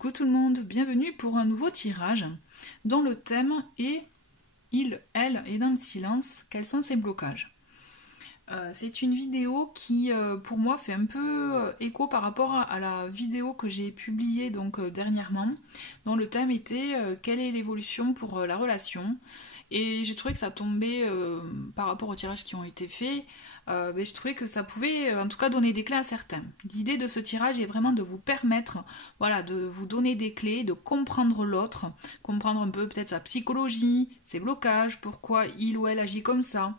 Coucou tout le monde, bienvenue pour un nouveau tirage dont le thème est « Il, elle est dans le silence, quels sont ses blocages ?» C'est une vidéo qui pour moi fait un peu écho par rapport à la vidéo que j'ai publiée dernièrement, dont le thème était quelle est l'évolution pour la relation, et j'ai trouvé que ça tombait par rapport aux tirages qui ont été faits. Je trouvais que ça pouvait en tout cas donner des clés à certains. L'idée de ce tirage est vraiment de vous permettre, voilà, de vous donner des clés, de comprendre l'autre, comprendre un peu peut-être sa psychologie, ses blocages, pourquoi il ou elle agit comme ça,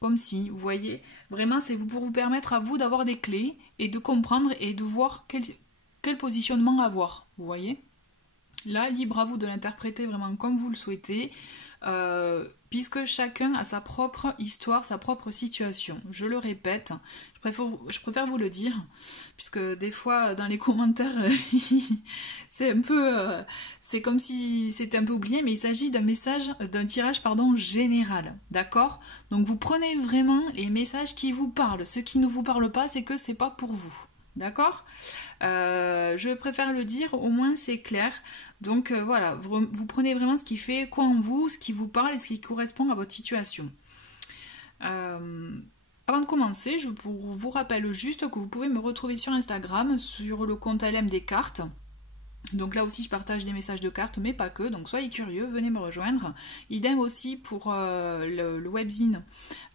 comme si, vous voyez, vraiment c'est pour vous permettre à vous d'avoir des clés et de comprendre et de voir quel positionnement avoir, vous voyez. Là, libre à vous de l'interpréter vraiment comme vous le souhaitez. Puisque chacun a sa propre histoire, sa propre situation. Je le répète, je préfère vous le dire, puisque des fois dans les commentaires, c'est un peu, c'est comme si c'était un peu oublié, mais il s'agit d'un tirage général, d'accord? Donc vous prenez vraiment les messages qui vous parlent. Ce qui ne vous parle pas, c'est que c'est pas pour vous. D'accord, je préfère le dire, au moins c'est clair. Donc voilà, vous prenez vraiment ce qui fait quoi en vous, ce qui vous parle et ce qui correspond à votre situation. Avant de commencer, je vous rappelle juste que vous pouvez me retrouver sur Instagram, sur le compte LM des cartes. Donc là aussi je partage des messages de cartes, mais pas que, donc soyez curieux, venez me rejoindre. Idem aussi pour le webzine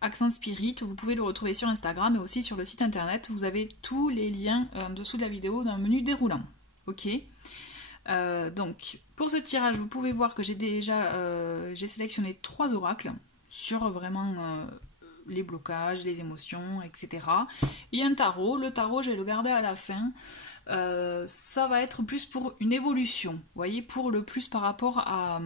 Accent Spirit, vous pouvez le retrouver sur Instagram et aussi sur le site internet. Vous avez tous les liens en dessous de la vidéo dans le menu déroulant. Ok, donc pour ce tirage, vous pouvez voir que j'ai sélectionné 3 oracles sur vraiment les blocages, les émotions, etc. Et un tarot, le tarot je vais le garder à la fin. Ça va être plus pour une évolution, vous voyez, pour le plus par rapport à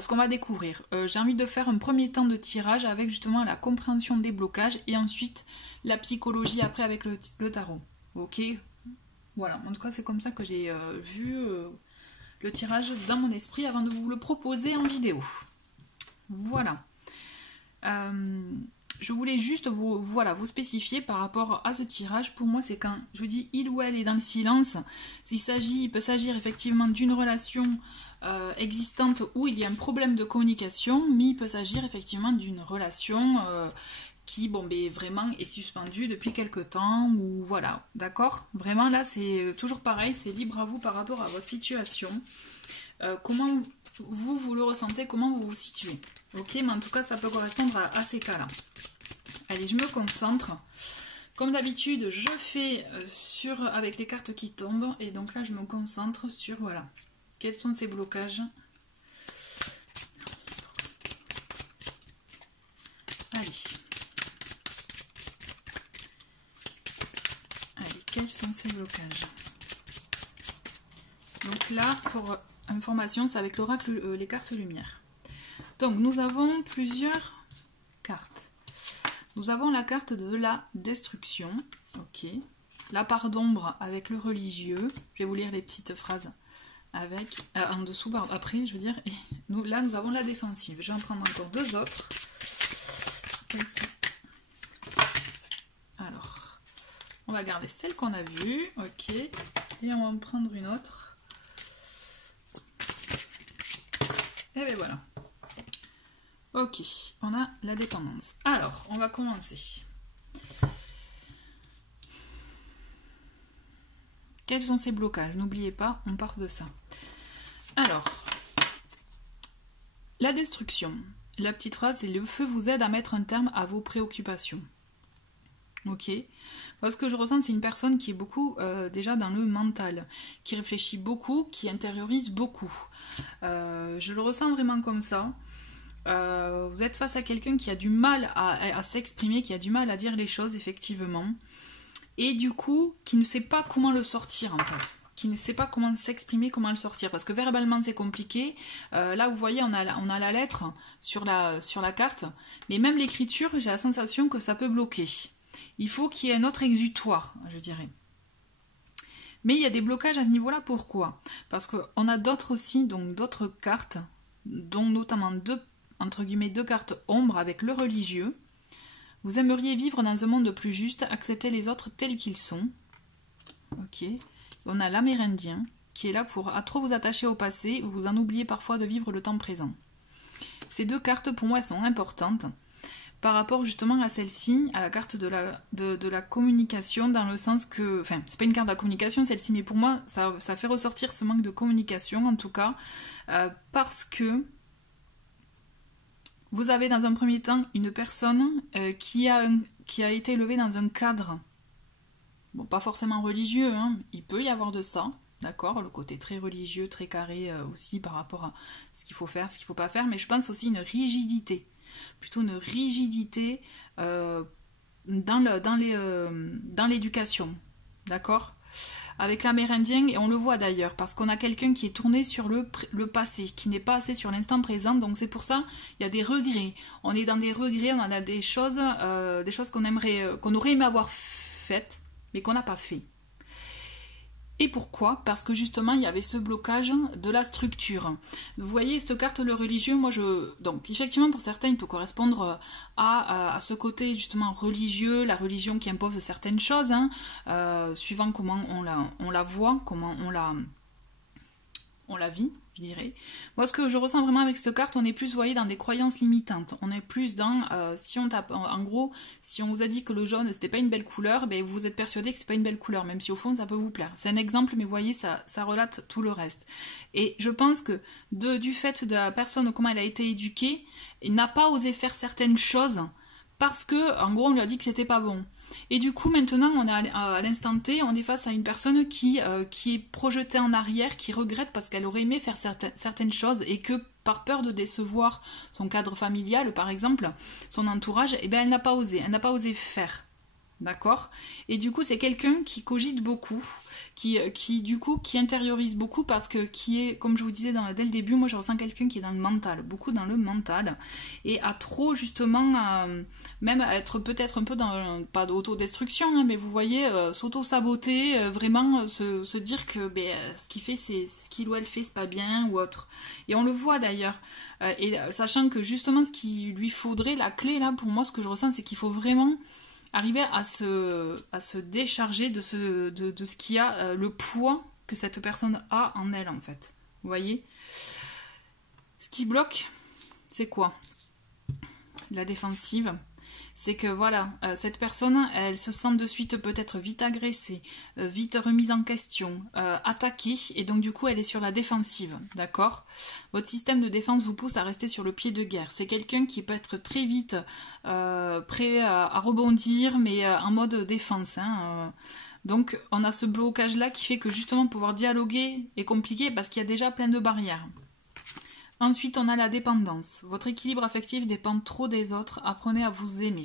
ce qu'on va découvrir. J'ai envie de faire un premier temps de tirage avec justement la compréhension des blocages et ensuite la psychologie après avec le tarot. Ok, voilà, en tout cas c'est comme ça que j'ai vu le tirage dans mon esprit avant de vous le proposer en vidéo. Voilà. Je voulais juste vous spécifier par rapport à ce tirage. Pour moi, c'est quand je vous dis il ou elle est dans le silence. Il peut s'agir effectivement d'une relation existante où il y a un problème de communication, mais il peut s'agir effectivement d'une relation qui, vraiment est suspendue depuis quelque temps, ou voilà, d'accord? Vraiment, là, c'est toujours pareil, c'est libre à vous par rapport à votre situation. Comment vous le ressentez, comment vous vous situez. Ok, mais en tout cas, ça peut correspondre à ces cas-là. Allez, je me concentre. Comme d'habitude, je fais avec les cartes qui tombent. Et donc là, je me concentre sur, voilà, quels sont ces blocages. Allez. Allez, quels sont ces blocages? Donc là, pour information, c'est avec l'oracle, les cartes lumière. Donc, nous avons plusieurs cartes. Nous avons la carte de la destruction, ok. La part d'ombre avec le religieux. Je vais vous lire les petites phrases avec en dessous, après, je veux dire. Et là, nous avons la défensive. Je vais en prendre encore 2 autres. Alors, on va garder celle qu'on a vue, ok. Et on va en prendre une autre. Et bien voilà. Ok, on a la dépendance. Alors, on va commencer. Quels sont ces blocages? N'oubliez pas, on part de ça. Alors, la destruction. La petite phrase, c'est le feu vous aide à mettre un terme à vos préoccupations. Ok. Moi, ce que je ressens, c'est une personne qui est beaucoup déjà dans le mental, qui réfléchit beaucoup, qui intériorise beaucoup. Je le ressens vraiment comme ça. Vous êtes face à quelqu'un qui a du mal à s'exprimer, qui a du mal à dire les choses, effectivement. Et du coup, qui ne sait pas comment le sortir, en fait. Qui ne sait pas comment s'exprimer, comment le sortir. Parce que verbalement, c'est compliqué. Là, vous voyez, on a la lettre sur la carte. Mais même l'écriture, j'ai la sensation que ça peut bloquer. Il faut qu'il y ait un autre exutoire, je dirais. Mais il y a des blocages à ce niveau-là. Pourquoi? Parce qu'on a d'autres aussi, donc d'autres cartes, dont notamment entre guillemets, 2 cartes ombre avec le religieux. Vous aimeriez vivre dans un monde plus juste, accepter les autres tels qu'ils sont. Ok. On a l'amérindien, qui est là pour à trop vous attacher au passé ou vous en oubliez parfois de vivre le temps présent. Ces deux cartes, pour moi, elles sont importantes par rapport justement à celle-ci, à la carte de la communication, dans le sens que... Enfin, c'est pas une carte de la communication, celle-ci, mais pour moi, ça fait ressortir ce manque de communication, en tout cas, parce que vous avez dans un premier temps une personne qui a été élevée dans un cadre, bon, pas forcément religieux, hein, il peut y avoir de ça, d'accord, le côté très religieux, très carré aussi par rapport à ce qu'il faut faire, ce qu'il ne faut pas faire, mais je pense aussi une rigidité, plutôt une rigidité dans l'éducation, d'accord, avec l'amérindien, et on le voit d'ailleurs, parce qu'on a quelqu'un qui est tourné sur le passé, qui n'est pas assez sur l'instant présent, donc c'est pour ça, il y a des regrets, on est dans des regrets, on en a des choses qu'on aurait aimé avoir faites, mais qu'on n'a pas fait. Et pourquoi? Parce que justement, il y avait ce blocage de la structure. Vous voyez, cette carte, le religieux, donc, effectivement, pour certains, il peut correspondre à ce côté, justement, religieux, la religion qui impose certaines choses, hein, suivant comment on la voit, comment on la vit, je dirais. Moi, ce que je ressens vraiment avec cette carte, on est plus, vous voyez, dans des croyances limitantes. On est plus dans, si on tape, en gros, si on vous a dit que le jaune, c'était pas une belle couleur, ben, vous êtes persuadé que c'est pas une belle couleur, même si au fond, ça peut vous plaire. C'est un exemple, mais vous voyez, ça relate tout le reste. Et je pense que, du fait de la personne, comment elle a été éduquée, il n'a pas osé faire certaines choses, parce que, en gros, on lui a dit que c'était pas bon. Et du coup, maintenant, on est à l'instant T, on est face à une personne qui est projetée en arrière, qui regrette parce qu'elle aurait aimé faire certaines choses et que, par peur de décevoir son cadre familial, par exemple, son entourage, eh ben, elle n'a pas osé faire. D'accord? Et du coup, c'est quelqu'un qui cogite beaucoup, qui intériorise beaucoup parce que qui est, comme je vous disais dès le début, moi je ressens quelqu'un qui est dans le mental, beaucoup dans le mental, et à trop justement, même à être peut-être un peu dans, pas d'autodestruction, hein, mais vous voyez, s'auto-saboter, vraiment se dire que ce qu'il fait, ce qu'il ou elle fait, c'est pas bien ou autre. Et on le voit d'ailleurs. Et sachant que justement, ce qu'il lui faudrait, la clé là, pour moi, ce que je ressens, c'est qu'il faut vraiment arriver à se décharger de ce qui a le poids que cette personne a en elle, en fait. Vous voyez? Ce qui bloque, c'est quoi? La défensive. C'est que voilà, cette personne, elle se sent de suite peut-être vite agressée, vite remise en question, attaquée, et donc du coup elle est sur la défensive, d'accord? Votre système de défense vous pousse à rester sur le pied de guerre. C'est quelqu'un qui peut être très vite prêt à rebondir, mais en mode défense, hein, donc on a ce blocage-là qui fait que justement pouvoir dialoguer est compliqué parce qu'il y a déjà plein de barrières. Ensuite, on a la dépendance. Votre équilibre affectif dépend trop des autres. Apprenez à vous aimer.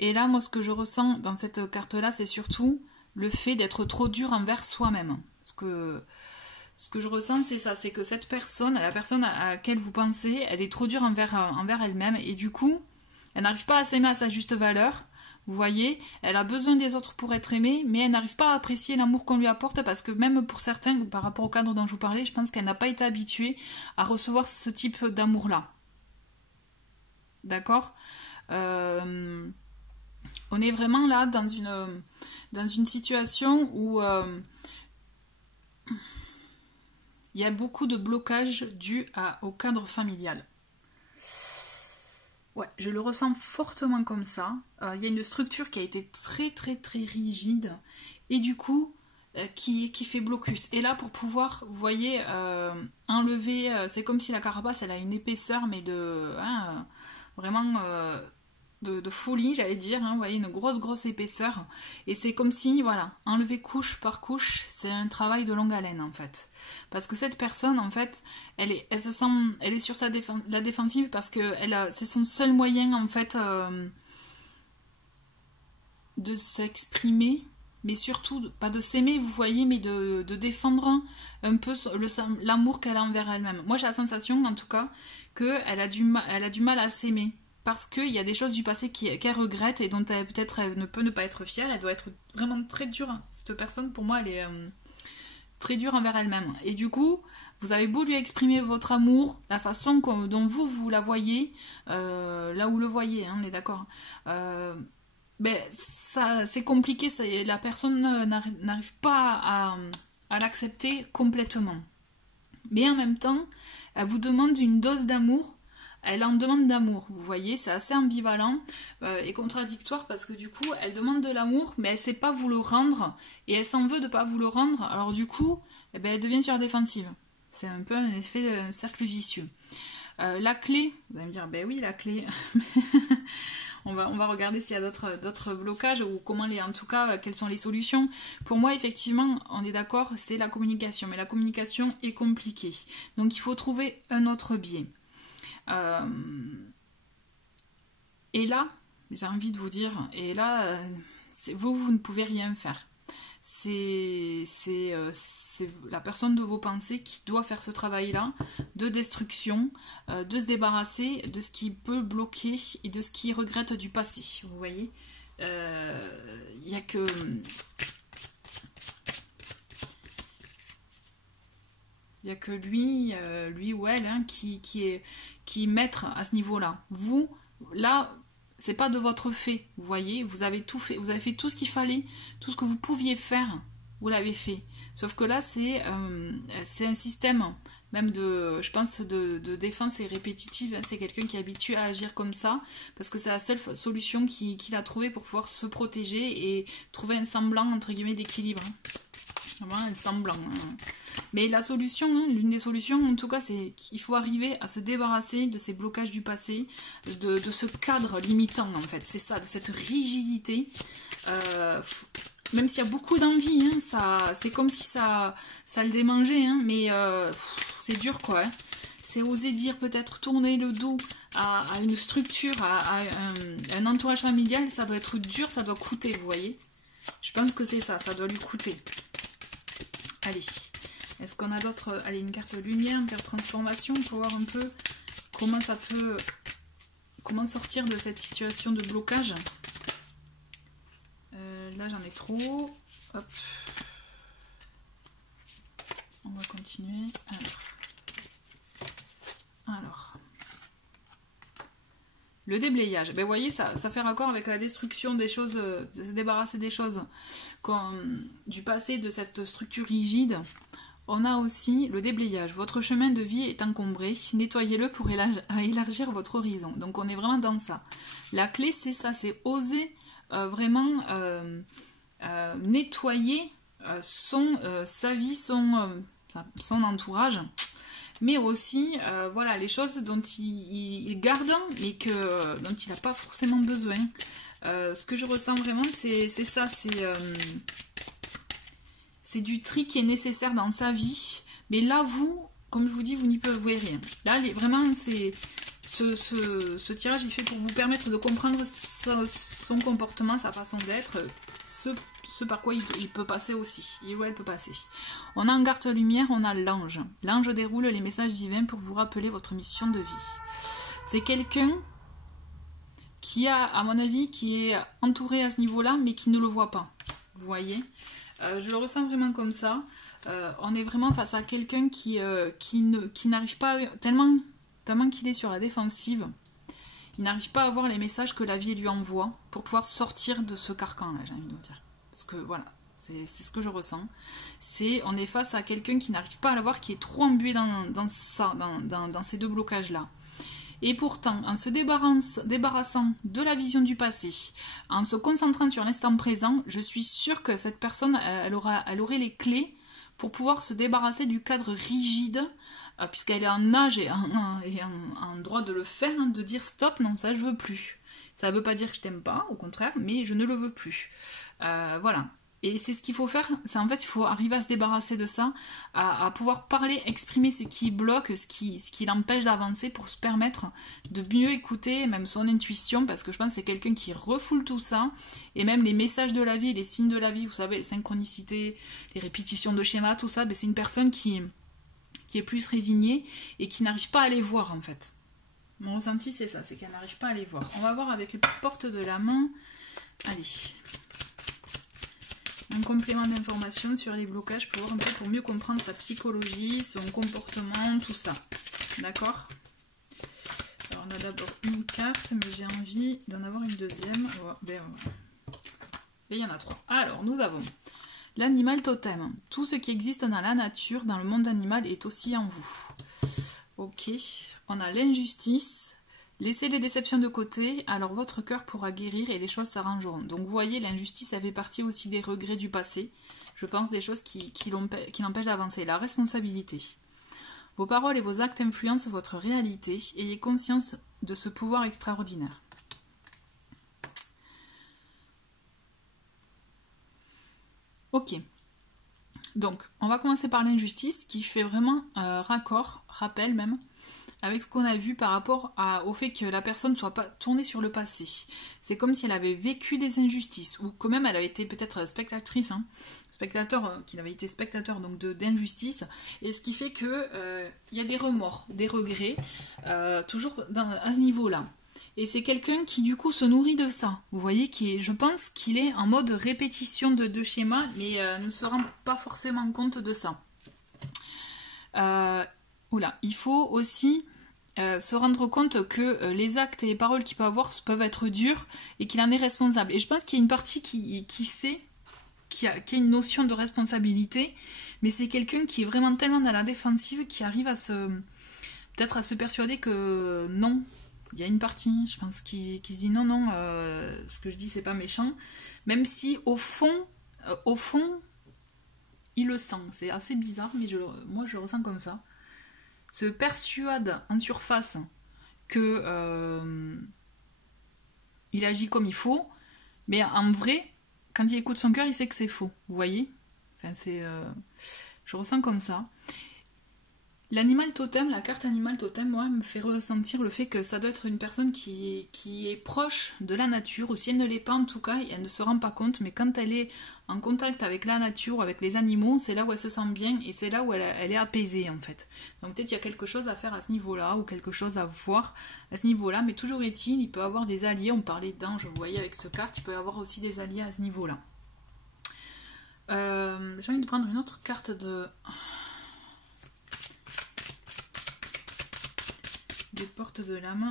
Et là, moi, ce que je ressens dans cette carte-là, c'est surtout le fait d'être trop dur envers soi-même. Ce que je ressens, c'est ça. C'est que cette personne, la personne à laquelle vous pensez, elle est trop dure envers elle-même. Et du coup, elle n'arrive pas à s'aimer à sa juste valeur. Vous voyez, elle a besoin des autres pour être aimée, mais elle n'arrive pas à apprécier l'amour qu'on lui apporte parce que même pour certains, par rapport au cadre dont je vous parlais, je pense qu'elle n'a pas été habituée à recevoir ce type d'amour-là. D'accord? On est vraiment là dans une situation où il y a beaucoup de blocages dus au cadre familial. Ouais, je le ressens fortement comme ça. Il y a une structure qui a été très très très rigide et du coup qui fait blocus. Et là pour pouvoir, vous voyez, enlever, c'est comme si la carapace elle a une épaisseur mais vraiment de folie, j'allais dire, hein, vous voyez, une grosse épaisseur. Et c'est comme si, voilà, enlever couche par couche, c'est un travail de longue haleine, en fait. Parce que cette personne, en fait, elle est sur la défensive parce que c'est son seul moyen, en fait, de s'exprimer, mais surtout, pas de s'aimer, vous voyez, mais de défendre un peu l'amour qu'elle a envers elle-même. Moi, j'ai la sensation, en tout cas, qu'elle a du mal à s'aimer. Parce qu'il y a des choses du passé qu'elle regrette et dont peut-être elle ne peut ne pas être fière. Elle doit être vraiment très dure. Cette personne, pour moi, elle est très dure envers elle-même. Et du coup, vous avez beau lui exprimer votre amour, la façon dont vous la voyez, là où vous le voyez, hein, on est d'accord. Ça, c'est compliqué. La personne n'arrive pas à l'accepter complètement. Mais en même temps, elle vous demande une dose d'amour. Elle en demande d'amour, vous voyez, c'est assez ambivalent et contradictoire parce que du coup, elle demande de l'amour, mais elle ne sait pas vous le rendre et elle s'en veut de ne pas vous le rendre. Alors du coup, eh ben, elle devient sur la défensive. C'est un peu un effet de cercle vicieux. La clé, vous allez me dire, ben oui, la clé. on va regarder s'il y a d'autres blocages ou comment en tout cas, quelles sont les solutions. Pour moi, effectivement, on est d'accord, c'est la communication, mais la communication est compliquée. Donc il faut trouver un autre biais. Et là, j'ai envie de vous dire, et là, vous ne pouvez rien faire. C'est la personne de vos pensées qui doit faire ce travail-là de destruction, de se débarrasser de ce qui peut bloquer et de ce qui regrette du passé. Vous voyez, il n'y a que... Il n'y a que lui ou elle, hein, qui est maître à ce niveau-là. Vous, là, c'est pas de votre fait, vous voyez, vous avez tout fait, vous avez fait tout ce qu'il fallait, tout ce que vous pouviez faire, vous l'avez fait. Sauf que là, c'est un système, même je pense, de défense et répétitive. Hein. C'est quelqu'un qui est habitué à agir comme ça, parce que c'est la seule solution qu'il a trouvée pour pouvoir se protéger et trouver un semblant, entre guillemets, d'équilibre. Vraiment un semblant. Hein. Mais la solution, hein, l'une des solutions en tout cas, c'est qu'il faut arriver à se débarrasser de ces blocages du passé, de ce cadre limitant en fait, c'est ça, de cette rigidité. Même s'il y a beaucoup d'envie, hein, c'est comme si ça le démangeait, hein, mais c'est dur quoi. Hein. C'est oser dire peut-être tourner le dos à une structure, à un entourage familial, ça doit être dur, ça doit coûter, vous voyez. Je pense que c'est ça doit lui coûter. Allez. Est-ce qu'on a d'autres... Allez, une carte lumière, une carte transformation pour voir un peu comment ça peut... Comment sortir de cette situation de blocage. Là, j'en ai trop. Hop. On va continuer. Alors. Le déblayage. Ben, vous voyez, ça fait raccord avec la destruction des choses, de se débarrasser des choses du passé, de cette structure rigide. On a aussi le déblayage. Votre chemin de vie est encombré. Nettoyez-le pour élargir votre horizon. Donc on est vraiment dans ça. La clé, c'est ça. C'est oser vraiment nettoyer sa vie, son entourage. Mais aussi, voilà, les choses dont il garde, mais dont il n'a pas forcément besoin. Ce que je ressens vraiment, c'est ça. C'est du tri qui est nécessaire dans sa vie. Mais là, vous, comme je vous dis, vous n'y pouvez rien. Là, vraiment, ce tirage est fait pour vous permettre de comprendre son comportement, sa façon d'être, ce par quoi il peut passer aussi. Il ou elle peut passer. On a en carte lumière, on a l'ange. L'ange déroule les messages divins pour vous rappeler votre mission de vie. C'est quelqu'un qui a, à mon avis, qui est entouré à ce niveau-là, mais qui ne le voit pas. Vous voyez ? Je le ressens vraiment comme ça. On est vraiment face à quelqu'un qui n'arrive pas, tellement qu'il est sur la défensive, il n'arrive pas à voir les messages que la vie lui envoie pour pouvoir sortir de ce carcan-là, j'ai envie de vous dire. Parce que voilà, c'est ce que je ressens. On est face à quelqu'un qui n'arrive pas à le voir, qui est trop embué dans ces deux blocages-là. Et pourtant, en se débarrassant de la vision du passé, en se concentrant sur l'instant présent, je suis sûre que cette personne, elle aurait les clés pour pouvoir se débarrasser du cadre rigide, puisqu'elle est en âge et en droit de le faire, hein, de dire stop, non, ça je veux plus. Ça ne veut pas dire que je t'aime pas, au contraire, mais je ne le veux plus. Voilà. Et c'est ce qu'il faut faire, c'est en fait, il faut arriver à se débarrasser de ça, à pouvoir parler, exprimer ce qui bloque, ce qui l'empêche d'avancer pour se permettre de mieux écouter même son intuition, parce que je pense que c'est quelqu'un qui refoule tout ça, et même les messages de la vie, les signes de la vie, vous savez, les synchronicités, les répétitions de schémas, tout ça, ben c'est une personne qui est plus résignée et qui n'arrive pas à les voir en fait. Mon ressenti c'est ça, c'est qu'elle n'arrive pas à les voir. On va voir avec les portes de la main. Allez. Un complément d'information sur les blocages pour mieux comprendre sa psychologie, son comportement, tout ça. D'accord? Alors on a d'abord une carte, mais j'ai envie d'en avoir une deuxième. Et il y en a trois. Alors nous avons L'animal totem. Tout ce qui existe dans la nature, dans le monde animal, est aussi en vous. Ok. On a l'injustice. Laissez les déceptions de côté, alors votre cœur pourra guérir et les choses s'arrangeront. Donc vous voyez, l'injustice, ça fait partie aussi des regrets du passé. Je pense des choses qui l'empêchent d'avancer. La responsabilité. Vos paroles et vos actes influencent votre réalité. Ayez conscience de ce pouvoir extraordinaire. Ok. Donc, on va commencer par l'injustice qui fait vraiment rappel même, avec ce qu'on a vu par rapport au fait que la personne ne soit pas tournée sur le passé. C'est comme si elle avait vécu des injustices, ou quand même elle avait été peut-être spectatrice, spectateur, qu'il avait été spectateur donc d'injustice, et ce qui fait que y a des remords, des regrets, toujours à ce niveau-là. Et c'est quelqu'un qui du coup se nourrit de ça. Vous voyez, je pense qu'il est en mode répétition de schémas, mais ne se rend pas forcément compte de ça. Il faut aussi se rendre compte que les actes et les paroles qu'il peut avoir peuvent être durs et qu'il en est responsable. Et je pense qu'il y a une partie qui sait, qui a une notion de responsabilité, mais c'est quelqu'un qui est vraiment tellement dans la défensive qui arrive peut-être à se persuader que non. Il y a une partie, je pense, qui se dit non, ce que je dis c'est pas méchant, même si au fond, il le sent. C'est assez bizarre, mais moi je le ressens comme ça. Se persuade en surface que il agit comme il faut, mais en vrai, quand il écoute son cœur, il sait que c'est faux. Vous voyez ? Enfin, je ressens comme ça. L'animal totem, la carte animal totem, moi, me fait ressentir le fait que ça doit être une personne qui est proche de la nature, ou si elle ne l'est pas en tout cas, elle ne se rend pas compte, mais quand elle est en contact avec la nature, avec les animaux, c'est là où elle se sent bien, et c'est là où elle est apaisée en fait. Donc peut-être il y a quelque chose à faire à ce niveau-là, ou quelque chose à voir à ce niveau-là, mais toujours est-il, il peut avoir des alliés, on parlait d'anges, vous voyez avec cette carte, il peut y avoir aussi des alliés à ce niveau-là. J'ai envie de prendre une autre carte des portes de l'âme.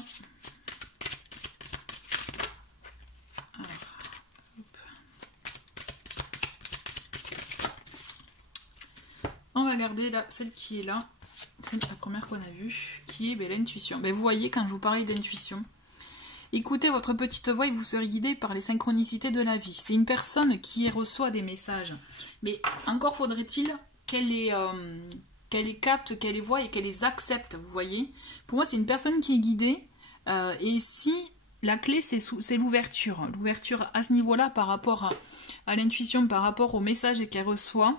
On va garder là, celle qui est là, c'est la première qu'on a vue, qui est l'intuition. Vous voyez, quand je vous parlais d'intuition, écoutez votre petite voix et vous serez guidé par les synchronicités de la vie. C'est une personne qui reçoit des messages, mais encore faudrait-il qu'elle les capte, qu'elle les voie et qu'elle les accepte, vous voyez. Pour moi, c'est une personne qui est guidée, et si la clé, c'est l'ouverture. L'ouverture à ce niveau-là par rapport à l'intuition, par rapport au message qu'elle reçoit,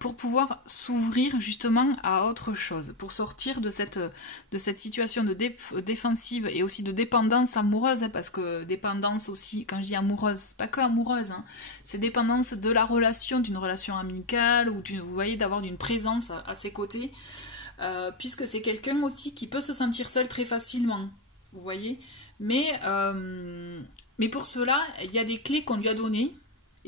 pour pouvoir s'ouvrir justement à autre chose, pour sortir de cette situation défensive et aussi de dépendance amoureuse, parce que dépendance aussi, quand je dis amoureuse, c'est pas que amoureuse, c'est dépendance de la relation, d'une relation amicale, ou vous voyez, d'avoir une présence à ses côtés, puisque c'est quelqu'un aussi qui peut se sentir seul très facilement, vous voyez, mais pour cela, il y a des clés qu'on lui a données.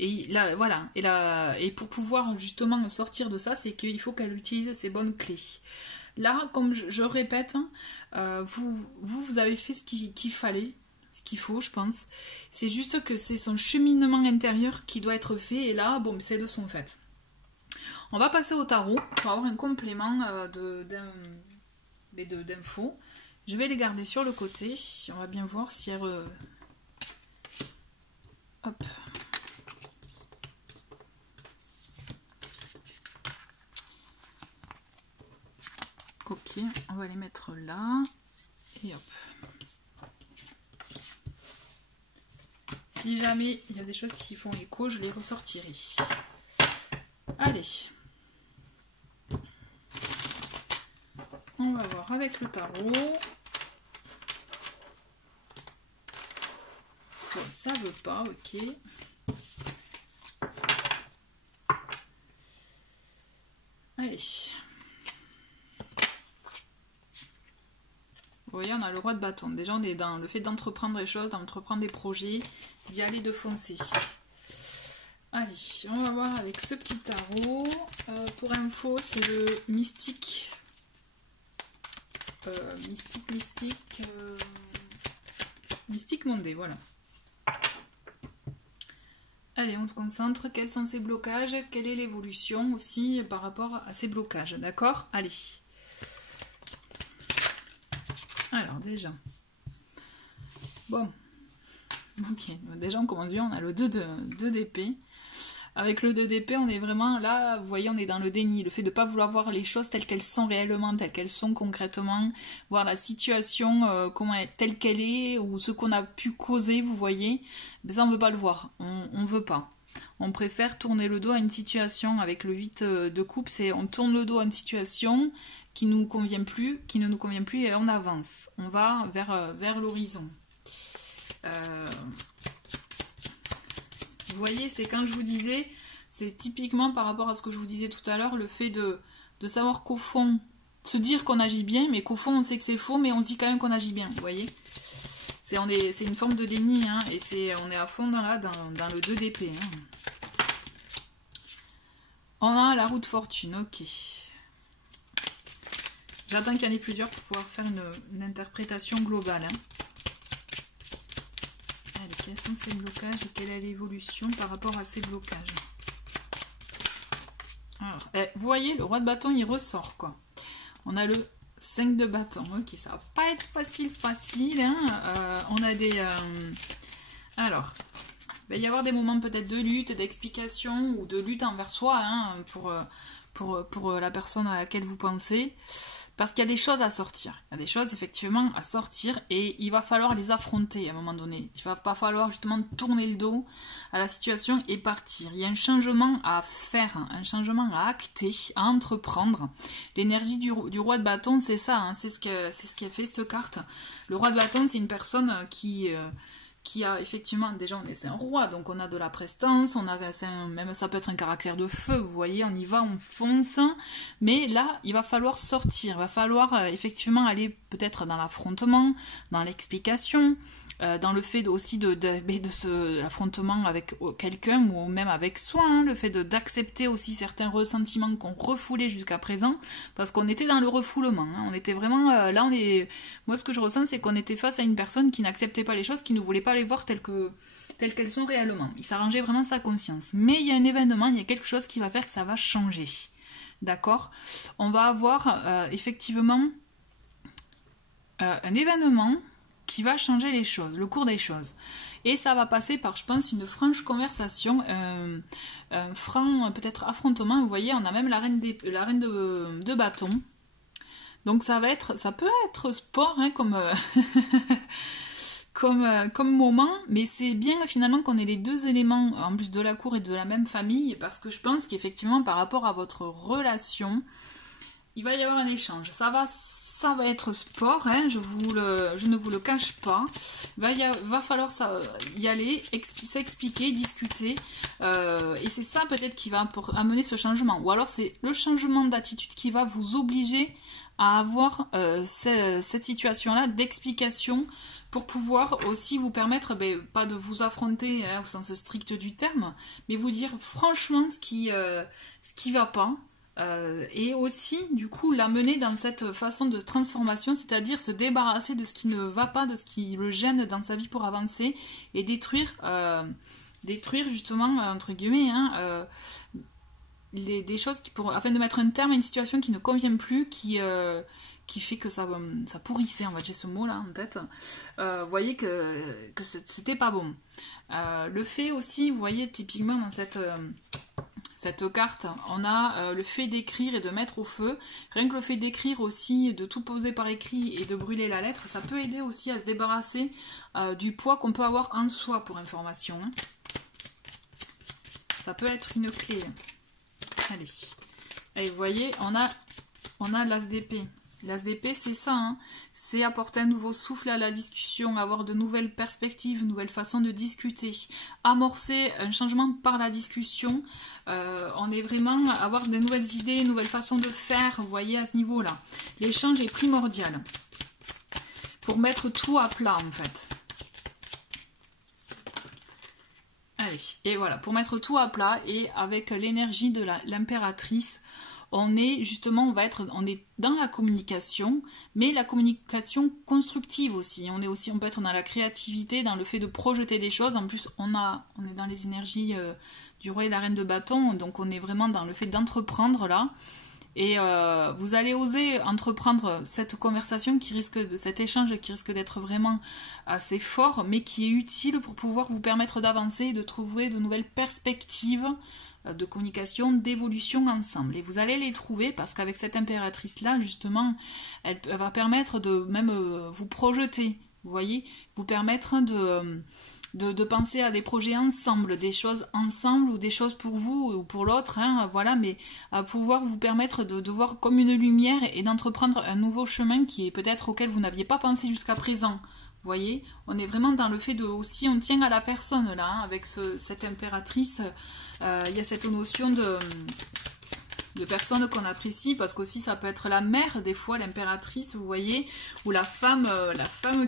Et là, voilà, et pour pouvoir justement sortir de ça, c'est qu'il faut qu'elle utilise ses bonnes clés. Là, comme je répète, vous avez fait ce qu'il fallait, ce qu'il faut, je pense. C'est juste que c'est son cheminement intérieur qui doit être fait, et là, bon, c'est de son fait. On va passer au tarot pour avoir un complément d'infos. Je vais les garder sur le côté. On va bien voir si elle... Hop. Ok, on va les mettre là, et hop. Si jamais il y a des choses qui font écho, je les ressortirai. Allez. On va voir avec le tarot. Bon, ça veut pas, ok. Allez. Vous voyez, on a le roi de bâton. Déjà, on est dans le fait d'entreprendre des choses, d'entreprendre des projets, d'y aller, de foncer. Allez, on va voir avec ce petit tarot. Pour info, c'est le mystique. Mystique Monday, voilà. Allez, on se concentre. Quels sont ces blocages? Quelle est l'évolution aussi par rapport à ces blocages? D'accord? Allez. Alors, déjà. Bon. Ok. Déjà, on commence bien. On a le 2 d'épée. Avec le 2 d'épée, on est vraiment là, vous voyez, on est dans le déni. Le fait de ne pas vouloir voir les choses telles qu'elles sont réellement, telles qu'elles sont concrètement, voir la situation telle qu'elle est, ou ce qu'on a pu causer, vous voyez. Mais ça, on ne veut pas le voir. On ne veut pas. On préfère tourner le dos à une situation avec le 8 de coupe. C'est on tourne le dos à une situation qui ne nous convient plus, et on avance. On va vers l'horizon. Vous voyez, c'est quand je vous disais, c'est typiquement par rapport à ce que je vous disais tout à l'heure, le fait de savoir qu'au fond, se dire qu'on agit bien, mais qu'au fond on sait que c'est faux, mais on se dit quand même qu'on agit bien, vous voyez. C'est une forme de déni, hein, et on est à fond dans le 2 d'épée. Hein. On a la roue de fortune, ok. J'attends qu'il y en ait plusieurs pour pouvoir faire une interprétation globale. Hein. Allez, quels sont ces blocages et quelle est l'évolution par rapport à ces blocages? Alors, vous voyez, le roi de bâton, il ressort, quoi. On a le 5 de bâton. Ok, ça va pas être facile. Hein. On a des... Alors, il va y avoir des moments peut-être de lutte, d'explication ou de lutte envers soi, hein, pour la personne à laquelle vous pensez. Parce qu'il y a des choses à sortir. Il y a des choses effectivement à sortir et il va falloir les affronter à un moment donné. Il va pas falloir justement tourner le dos à la situation et partir. Il y a un changement à faire, un changement à acter, à entreprendre. L'énergie du roi de bâton, c'est ça, hein, c'est ce qui a fait cette carte. Le roi de bâton, c'est une personne qui a effectivement, déjà c'est un roi, donc on a de la prestance, même ça peut être un caractère de feu, vous voyez, on y va, on fonce, mais là il va falloir sortir, il va falloir effectivement aller peut-être dans l'affrontement, dans l'explication, dans le fait aussi de l'affrontement avec quelqu'un ou même avec soi, hein, le fait d'accepter aussi certains ressentiments qu'on refoulait jusqu'à présent, parce qu'on était dans le refoulement, hein, on était vraiment, moi ce que je ressens c'est qu'on était face à une personne qui n'acceptait pas les choses, qui ne voulait pas les voir telles qu'elles sont réellement, il s'arrangeait vraiment sa conscience, mais il y a un événement, il y a quelque chose qui va faire que ça va changer, d'accord? On va avoir effectivement un événement qui va changer les choses, le cours des choses. Et ça va passer par, je pense, une franche conversation, un franc peut-être affrontement. Vous voyez, on a même la reine de bâton. Donc ça peut être sport, hein, comme moment, mais c'est bien finalement qu'on ait les deux éléments, en plus de la cour et de la même famille, parce que je pense qu'effectivement, par rapport à votre relation, il va y avoir un échange. Ça va être sport, hein, je ne vous le cache pas. Va falloir y aller, s'expliquer, discuter. Et c'est ça peut-être qui va amener ce changement. Ou alors c'est le changement d'attitude qui va vous obliger à avoir cette situation-là d'explication pour pouvoir aussi vous permettre, pas de vous affronter hein, au sens strict du terme, mais vous dire franchement ce qui va pas. Et aussi, du coup, l'amener dans cette façon de transformation, c'est-à-dire se débarrasser de ce qui ne va pas, de ce qui le gêne dans sa vie pour avancer et détruire justement, entre guillemets, hein, des choses afin de mettre un terme à une situation qui ne convient plus, qui fait que ça pourrissait, on va dire ce mot-là en tête. Vous voyez que c'était pas bon. Le fait aussi, vous voyez, typiquement dans cette carte, on a le fait d'écrire et de mettre au feu. Rien que le fait d'écrire aussi, de tout poser par écrit et de brûler la lettre, ça peut aider aussi à se débarrasser du poids qu'on peut avoir en soi pour information. Hein. Ça peut être une clé. Allez, vous voyez, on a l'as d'épée. L'as d'épée, c'est ça, hein. C'est apporter un nouveau souffle à la discussion, avoir de nouvelles perspectives, de nouvelles façons de discuter, amorcer un changement par la discussion. On est vraiment à avoir de nouvelles idées, de nouvelles façons de faire, vous voyez, à ce niveau-là. L'échange est primordial pour mettre tout à plat, en fait. Allez, et voilà, pour mettre tout à plat et avec l'énergie de l'impératrice, on est justement, on est dans la communication, mais la communication constructive aussi. On peut être dans la créativité, dans le fait de projeter des choses. En plus, on est dans les énergies du roi et de la reine de bâton, donc on est vraiment dans le fait d'entreprendre là. Et vous allez oser entreprendre cette conversation cet échange qui risque d'être vraiment assez fort, mais qui est utile pour pouvoir vous permettre d'avancer et de trouver de nouvelles perspectives de communication, d'évolution ensemble. Et vous allez les trouver parce qu'avec cette impératrice-là, justement, elle va permettre de même vous projeter, vous voyez, vous permettre de penser à des projets ensemble, des choses ensemble ou des choses pour vous ou pour l'autre, hein, voilà, mais à pouvoir vous permettre de voir comme une lumière et d'entreprendre un nouveau chemin qui est peut-être auquel vous n'aviez pas pensé jusqu'à présent. Vous voyez, on est vraiment dans le fait de aussi, on tient à la personne là, hein, avec cette impératrice, il y a cette notion de personnes qu'on apprécie, parce qu'aussi ça peut être la mère, des fois, l'impératrice, vous voyez, ou la femme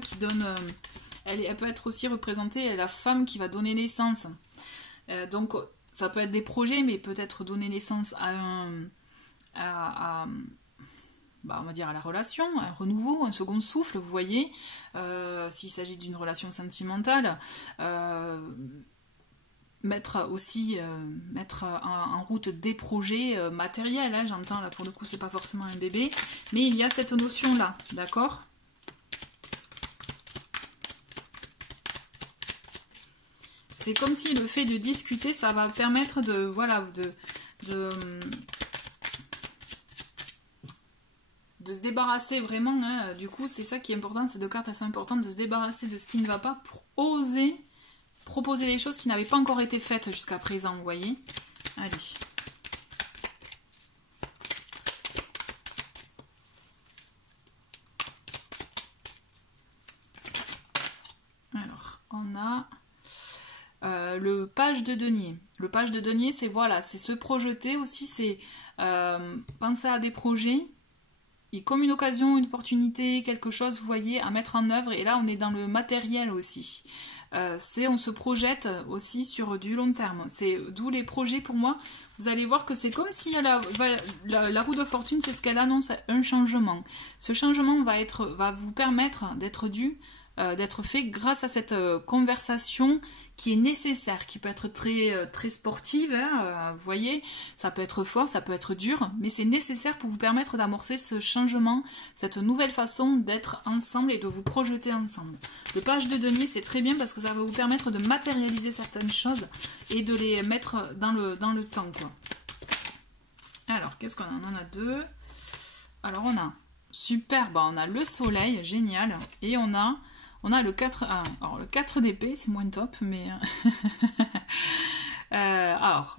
qui donne... Elle peut être aussi représentée la femme qui va donner naissance. Donc ça peut être des projets, mais peut-être donner naissance on va dire à la relation, un renouveau, un second souffle, vous voyez. S'il s'agit d'une relation sentimentale, mettre en route des projets matériels, hein, j'entends là pour le coup c'est pas forcément un bébé, mais il y a cette notion là, d'accord ? C'est comme si le fait de discuter, ça va permettre de se débarrasser vraiment, hein. Du coup, c'est ça qui est important, ces deux cartes, elles sont importantes, de se débarrasser de ce qui ne va pas pour oser proposer les choses qui n'avaient pas encore été faites jusqu'à présent, vous voyez. Allez. Alors, on a... le page de denier. Le page de denier, c'est voilà, c'est se projeter aussi, c'est penser à des projets, et comme une occasion, une opportunité, quelque chose, vous voyez, à mettre en œuvre. Et là, on est dans le matériel aussi. On se projette aussi sur du long terme. C'est d'où les projets pour moi. Vous allez voir que c'est comme si la roue de fortune, c'est ce qu'elle annonce, un changement. Ce changement va vous permettre d'être fait grâce à cette conversation qui est nécessaire, qui peut être très sportive, hein, vous voyez, ça peut être fort, ça peut être dur, mais c'est nécessaire pour vous permettre d'amorcer ce changement, cette nouvelle façon d'être ensemble et de vous projeter ensemble. Le page de denier, c'est très bien parce que ça va vous permettre de matérialiser certaines choses et de les mettre dans le temps, quoi. Alors, qu'est-ce qu'on a ? On en a deux. Alors, on a superbe, on a le soleil, génial, et on a le 4... alors, le 4 d'épée, c'est moins top, mais... alors...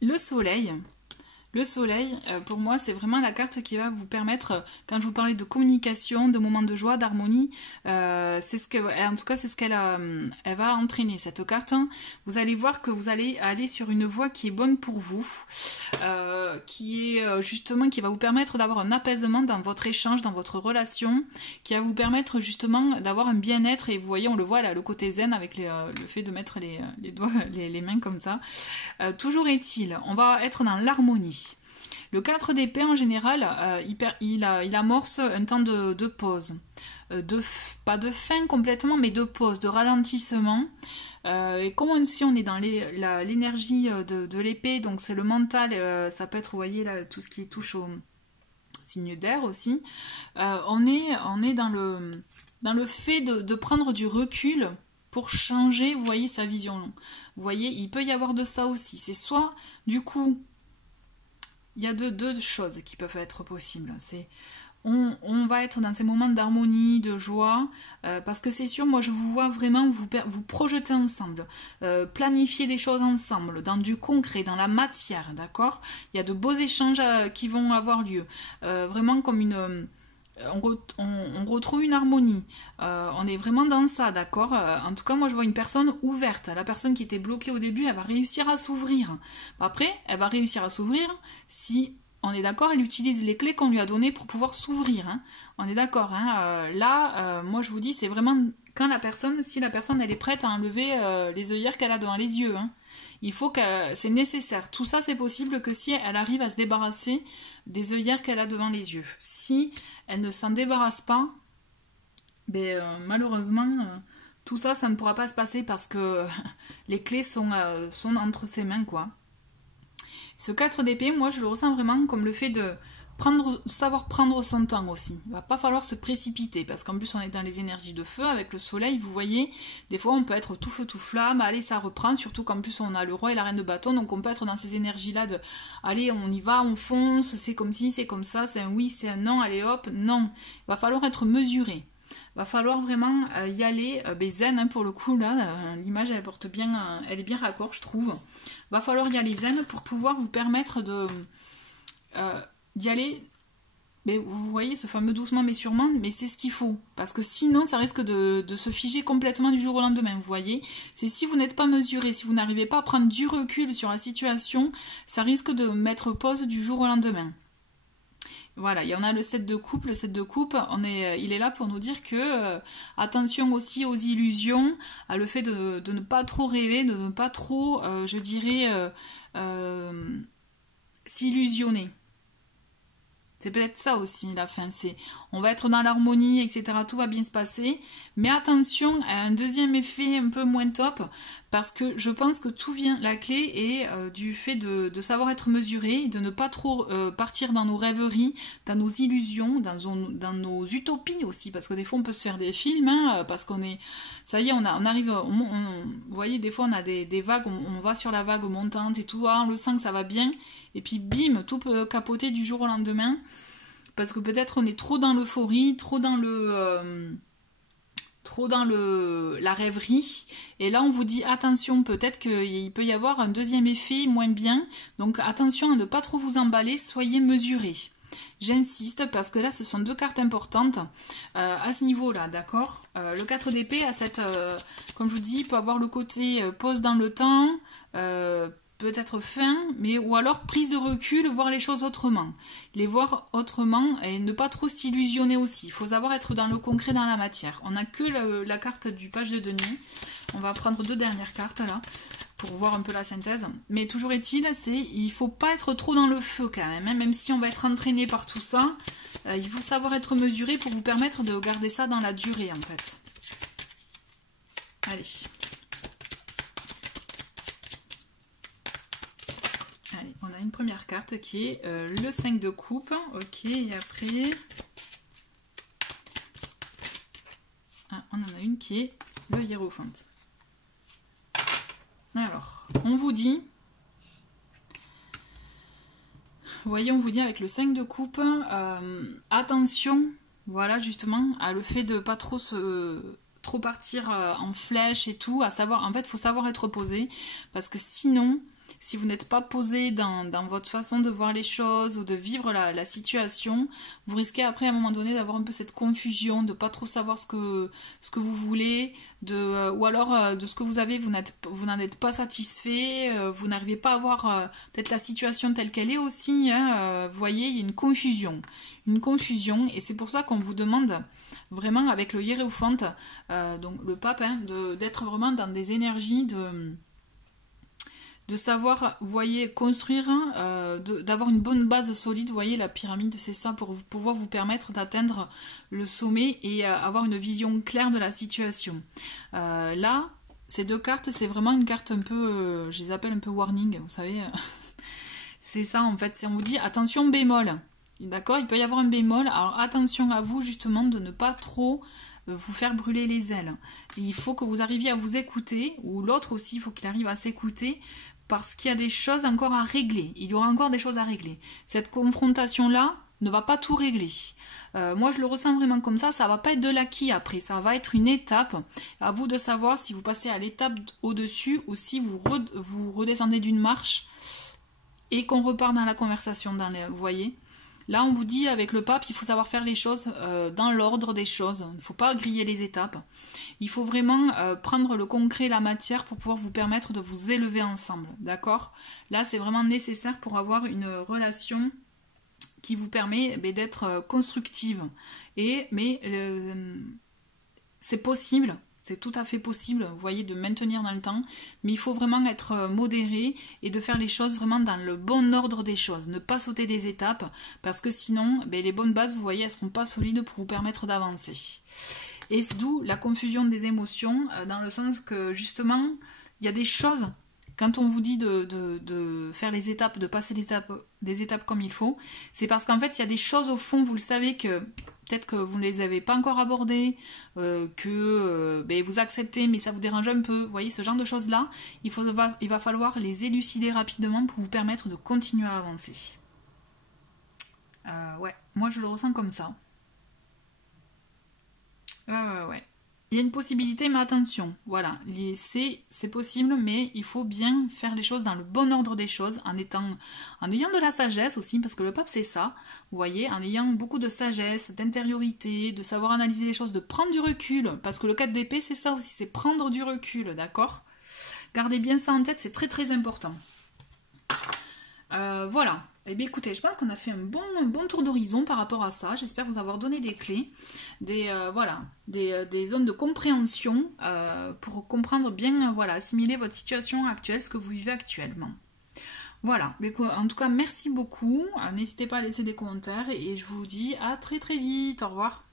Le soleil, pour moi, c'est vraiment la carte qui va vous permettre, quand je vous parlais de communication, de moments de joie, d'harmonie, en tout cas, c'est ce qu'elle va entraîner, cette carte. Vous allez voir que vous allez aller sur une voie qui est bonne pour vous, qui va vous permettre d'avoir un apaisement dans votre échange, dans votre relation, qui va vous permettre justement d'avoir un bien-être, et vous voyez, on le voit là, le côté zen avec le fait de mettre les doigts, les mains comme ça. Toujours est-il, on va être dans l'harmonie. Le 4 d'épée, en général, il amorce un temps de pause. Pas de fin complètement, mais de pause, de ralentissement. Et comme si on est dans l'énergie de l'épée, donc c'est le mental, ça peut être, vous voyez, là, tout ce qui touche au signe d'air aussi. On est dans le fait de prendre du recul pour changer, vous voyez, sa vision. Vous voyez, il peut y avoir de ça aussi. C'est soit, du coup... Il y a deux choses qui peuvent être possibles. On va être dans ces moments d'harmonie, de joie, parce que c'est sûr, moi je vous vois vraiment vous projeter ensemble, planifier des choses ensemble, dans du concret, dans la matière, d'accord ? Il y a de beaux échanges qui vont avoir lieu, vraiment comme on retrouve une harmonie, on est vraiment dans ça, d'accord ? En tout cas, moi je vois une personne ouverte. La personne qui était bloquée au début, elle va réussir à s'ouvrir. Après, elle va réussir à s'ouvrir si, on est d'accord, elle utilise les clés qu'on lui a données pour pouvoir s'ouvrir, hein. On est d'accord, hein ? Là, moi je vous dis, c'est vraiment quand si la personne elle est prête à enlever les œillères qu'elle a devant les yeux. Hein. Il faut que c'est nécessaire. Tout ça c'est possible que si elle arrive à se débarrasser des œillères qu'elle a devant les yeux. Si elle ne s'en débarrasse pas, malheureusement tout ça ne pourra pas se passer parce que les clés sont entre ses mains, quoi. Ce 4 d'épée, moi je le ressens vraiment comme le fait de savoir prendre son temps aussi. Il va pas falloir se précipiter parce qu'en plus on est dans les énergies de feu avec le soleil, vous voyez, des fois on peut être tout feu tout flamme, allez ça reprend, surtout qu'en plus on a le roi et la reine de bâton, donc on peut être dans ces énergies là de allez on y va, on fonce, c'est comme ci, c'est comme ça, c'est un oui, c'est un non, allez hop, non. Il va falloir être mesuré. Va falloir vraiment y aller zen, hein, pour le coup là, l'image elle porte bien, elle est bien raccord je trouve. Va falloir y aller zen pour pouvoir vous permettre d'y aller. Mais vous voyez ce fameux doucement mais sûrement, mais c'est ce qu'il faut parce que sinon ça risque de se figer complètement du jour au lendemain. Vous voyez, c'est si vous n'êtes pas mesuré, si vous n'arrivez pas à prendre du recul sur la situation, ça risque de mettre pause du jour au lendemain. Voilà, il y en a le 7 de coupe. Le 7 de coupe, il est là pour nous dire que attention aussi aux illusions, à le fait de ne pas trop rêver, de ne pas trop, je dirais, s'illusionner. C'est peut-être ça aussi la fin, on va être dans l'harmonie, etc. Tout va bien se passer, mais attention à un deuxième effet un peu moins top, parce que je pense que tout vient, la clé est du fait de savoir être mesuré, de ne pas trop partir dans nos rêveries, dans nos illusions, dans nos utopies aussi, parce que des fois on peut se faire des films, hein, parce qu'on est, ça y est, on arrive, vous voyez, des fois on a des vagues, on va sur la vague montante et tout, on le sent que ça va bien, et puis bim, tout peut capoter du jour au lendemain. Parce que peut-être on est trop dans l'euphorie, trop dans la rêverie. Et là, on vous dit attention, peut-être qu'il peut y avoir un deuxième effet moins bien. Donc attention à ne pas trop vous emballer, soyez mesurés. J'insiste parce que là, ce sont deux cartes importantes à ce niveau-là, d'accord. Le 4 d'épée, comme je vous dis, peut avoir le côté pause dans le temps, peut-être fin, ou alors prise de recul, voir les choses autrement. Les voir autrement et ne pas trop s'illusionner aussi. Il faut savoir être dans le concret, dans la matière. On n'a que la carte du page de denier. On va prendre 2 dernières cartes là, pour voir un peu la synthèse. Mais toujours est-il, il ne faut pas être trop dans le feu quand même. Hein. Même si on va être entraîné par tout ça, il faut savoir être mesuré pour vous permettre de garder ça dans la durée en fait. Allez. Allez, on a une première carte qui est le 5 de coupe. Ok, et après... on en a une qui est le hiérophant. Alors, on vous dit... Vous voyez, on vous dit avec le 5 de coupe, attention, voilà, justement, à le fait de pas trop partir en flèche et tout, à savoir, en fait, il faut savoir être posé, parce que sinon... Si vous n'êtes pas posé dans votre façon de voir les choses ou de vivre la situation, vous risquez après à un moment donné d'avoir un peu cette confusion, de pas trop savoir ce que vous voulez, ou alors de ce que vous avez, vous n'en êtes pas satisfait, vous n'arrivez pas à voir peut-être la situation telle qu'elle est aussi. Hein, vous voyez, il y a une confusion, et c'est pour ça qu'on vous demande vraiment avec le hiérophant, donc le pape, hein, d'être vraiment dans des énergies de savoir, vous voyez, construire, d'avoir une bonne base solide, vous voyez, la pyramide, c'est ça, pour pouvoir vous permettre d'atteindre le sommet et avoir une vision claire de la situation. Là, ces deux cartes, c'est vraiment une carte un peu, je les appelle un peu warning, vous savez, c'est ça en fait, on vous dit, attention bémol, d'accord, il peut y avoir un bémol, alors attention à vous justement de ne pas trop... vous faire brûler les ailes. Il faut que vous arriviez à vous écouter, ou l'autre aussi, il faut qu'il arrive à s'écouter, parce qu'il y a des choses encore à régler. Il y aura encore des choses à régler. Cette confrontation-là ne va pas tout régler. Moi, je le ressens vraiment comme ça. Ça va pas être de l'acquis après. Ça va être une étape. À vous de savoir si vous passez à l'étape au-dessus ou si vous redescendez d'une marche et qu'on repart dans la conversation. Vous voyez ? Là, on vous dit, avec le pape, il faut savoir faire les choses dans l'ordre des choses. Il ne faut pas griller les étapes. Il faut vraiment prendre le concret, la matière, pour pouvoir vous permettre de vous élever ensemble. D'accord ? Là, c'est vraiment nécessaire pour avoir une relation qui vous permet d'être constructive. Mais c'est possible C'est tout à fait possible, vous voyez, de maintenir dans le temps, mais il faut vraiment être modéré et de faire les choses vraiment dans le bon ordre des choses, ne pas sauter des étapes, parce que sinon, ben, les bonnes bases, vous voyez, elles ne seront pas solides pour vous permettre d'avancer. Et d'où la confusion des émotions, dans le sens que justement, il y a des choses, quand on vous dit de faire les étapes, de passer des étapes comme il faut, c'est parce qu'en fait, il y a des choses au fond, vous le savez que peut-être que vous ne les avez pas encore abordées, que ben, vous acceptez mais ça vous dérange un peu. Vous voyez, ce genre de choses-là, il va falloir les élucider rapidement pour vous permettre de continuer à avancer. Ouais, moi je le ressens comme ça. Ouais. Il y a une possibilité, mais attention, voilà, c'est possible, mais il faut bien faire les choses dans le bon ordre des choses, en ayant de la sagesse aussi, parce que le pape c'est ça, vous voyez, en ayant beaucoup de sagesse, d'intériorité, de savoir analyser les choses, de prendre du recul, parce que le 4 d'épée c'est ça aussi, c'est prendre du recul, d'accord? Gardez bien ça en tête, c'est très très important. Voilà. Eh bien écoutez, je pense qu'on a fait un bon tour d'horizon par rapport à ça. J'espère vous avoir donné des clés, des zones de compréhension pour comprendre bien, voilà, assimiler votre situation actuelle, ce que vous vivez actuellement. Voilà. Mais en tout cas, merci beaucoup. N'hésitez pas à laisser des commentaires et je vous dis à très très vite. Au revoir.